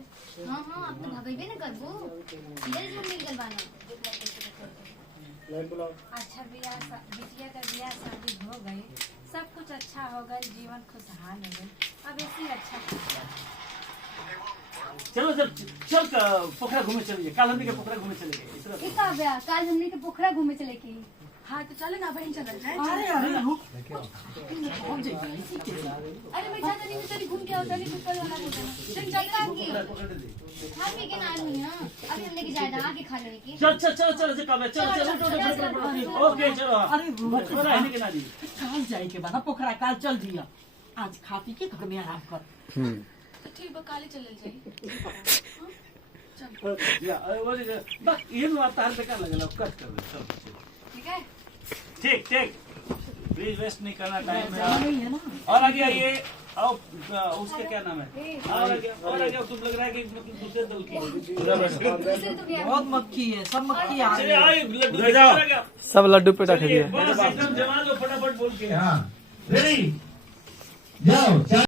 से। हाँ हाँ अब तो भगेबे न करबो इधर हम मिल गल बाना। अच्छा बिटिया का बियाह शादी हो गई, सब कुछ अच्छा हो गई, जीवन खुशहाल हो गई, अब ऐसे ही अच्छा। चलो चल पोखरा घूमे चलिए, कल हमने के पोखरा घूमे चले गए। एक आ गया काल हमने के पोखरा घूमे चले की। हाँ तो चले ना बहन, चल जाए। अरे मैं ज्यादा नहीं तेरी घूम के आवता नहीं कुछ कल वाला बोलता चल चल की खा पी के ना आनी है अभी हम लेके जाए आके खा लेने की। चल चल चल चल चल ओके चलो। अरे पोखरा है के ना दी काल जाए के बाद पोखरा काल चल दिया, आज खा पी के घर में आराम कर। ठीक बा काले चल जाए। या वो बस ये नो आता है बेकार लगेला कट कर दे सब। ठीक है ठीक ठीक प्लीज वेस्ट नहीं करना टाइम नहीं है ना। और आगे आइए आओ उसका क्या नाम है और आगे तुम लग रहा है कि मतलब दूसरे दल की बहुत मक्खी है, सब मक्खी आ रही चलिए है। आइए लड्डू जाओ सब लड्डू पे रख दिए। बस एकदम जमा लो फटाफट बोल के। हाँ रेडी जाओ।